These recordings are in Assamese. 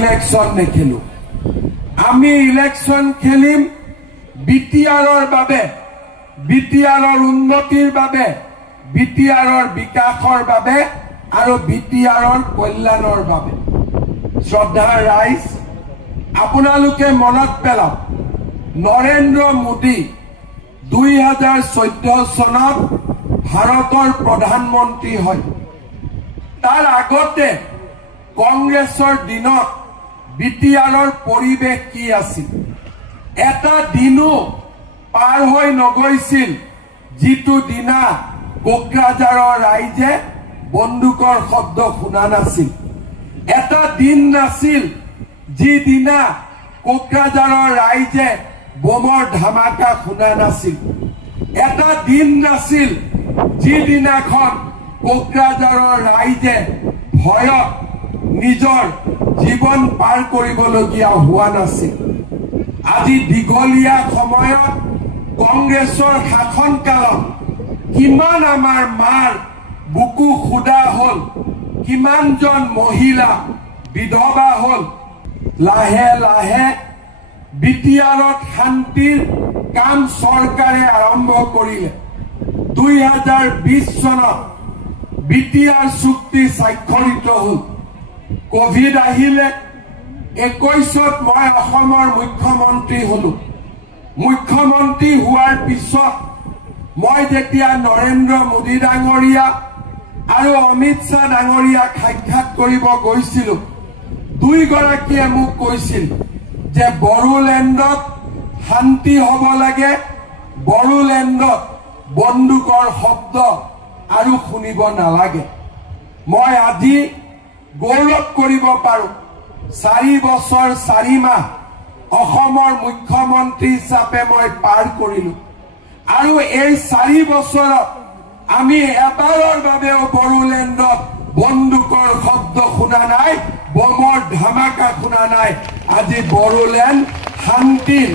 ইলেকশন নেখেলো আমি ইলেকশন খেলিম বিটিআৰৰ বাবে বিটিআৰৰ উন্নতিৰ বাবে বিটিআৰৰ বিকাশৰ বাবে আৰু বিটিআৰৰ কল্যাণৰ বাবে শ্ৰদ্ধাৰ ৰাইজ আপোনালোকে মনত পেলাওক নৰেন্দ্ৰ মোদী 2014 চনত ভাৰতৰ প্ৰধানমন্ত্ৰী হয় তাৰ আগতে কংগ্ৰেছৰ দিনত বিটিআৰৰ পৰিবেশ কি আছিল এটা দিনো পাৰ হৈ নগৈছিল যিটো দিনা কোকৰাঝাৰৰ ৰাইজে বন্দুকৰ শব্দ শুনা নাছিল এটা দিন নাছিল যি দিনা কোকৰাঝাৰৰ ৰাইজে বোমৰ ধামাকা শুনা নাছিল এটা দিন নাছিল যি দিনাখন কোকৰাঝাৰৰ ৰাইজে ভয়ত নিজৰ জীৱন পাৰ কৰিবলগীয়া হোৱা নাছিল আজি দীঘলীয়া সময়ত কংগ্ৰেছৰ শাসনকালত কিমান আমাৰ মাৰ বুকু খুদা হল কিমানজন মহিলা বিধৱা হল লাহে লাহে বিটিআৰত শান্তিৰ কাম চৰকাৰে আৰম্ভ কৰিলে 2020 চনত বিটিআৰ চুক্তি স্বাক্ষৰিত হল কোভিড আহিলে 21ত মই অসমৰ মুখ্যমন্ত্ৰী হলো মুখ্যমন্ত্ৰী হোৱাৰ পিছত মই যেতিয়া নৰেন্দ্ৰ মোদী ডাঙৰীয়া আৰু অমিত শাহ ডাঙৰীয়াক সাক্ষাৎ কৰিব গৈছিলো দুইগৰাকীয়ে মোক কৈছিল যে বড়োলেণ্ডত শান্তি হ'ব লাগে বড়োলেণ্ডত বন্দুকৰ শব্দ আৰু শুনিব নালাগে মই আজি গৌৰৱ কৰিব পাৰো 4 বছৰ 4 মাহ অসমৰ মুখ্যমন্ত্ৰী হিচাপে মই পাৰ কৰিলো আৰু এই 4 বছৰত আমি এবাৰৰ বাবেও বড়োলেণ্ডত বন্দুকৰ শব্দ শুনা নাই বোমৰ ধামাকা শুনা নাই আজি বড়োলেণ্ড শান্তিৰ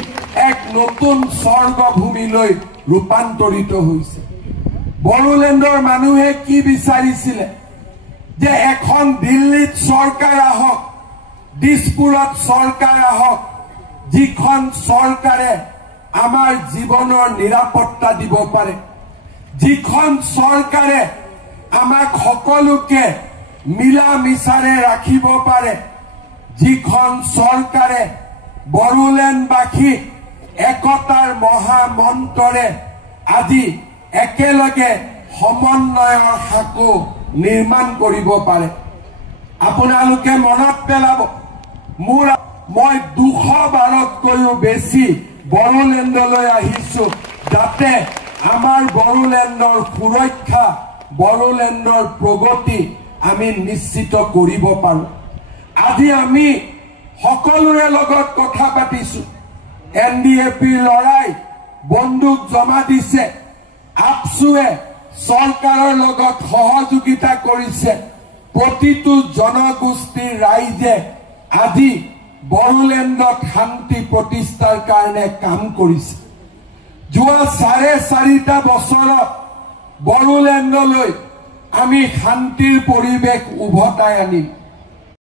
এক নতুন স্বৰ্গভূমিলৈ ৰূপান্তৰিত হৈছে বড়োলেণ্ডৰ মানুহে কি বিচাৰিছিলে যে এখন দিল্লীত চৰকাৰ আহক দিছপুৰত চৰকাৰ আহক যিখন চৰকাৰে আমাৰ জীৱনৰ নিৰাপত্তা দিব পাৰে যিখন চৰকাৰে আমাক সকলোকে মিলা মিছাৰে ৰাখিব পাৰে যিখন চৰকাৰে বড়োলেণ্ডবাসী একতাৰ মহামন্ত্ৰৰে আজি একেলগে সমন্বয়ৰ সাঁকো নিৰ্মাণ কৰিব পাৰে আপোনালোকে মনত পেলাব মই 200 বাৰতকৈও বেছি বড়োলেণ্ডলৈ আহিছো যাতে আমাৰ বড়োলেণ্ডৰ সুৰক্ষা বড়োলেণ্ডৰ প্ৰগতি আমি নিশ্চিত কৰিব পাৰো আজি আমি সকলোৰে লগত কথা পাতিছো এনডিএফি লৰাই বন্দুক জমা দিছে আপসুৱে চৰকাৰৰ লগত সহযোগিতা কৰিছে প্ৰতিটো জনগোষ্ঠীৰ ৰাইজে আজি বড়োলেণ্ডত শান্তি প্ৰতিষ্ঠাৰ কাৰণে কাম কৰিছে যোৱা 4.5 বছৰত বড়োলেণ্ডলৈ আমি শান্তিৰ পৰিৱেশ উভতাই আনিম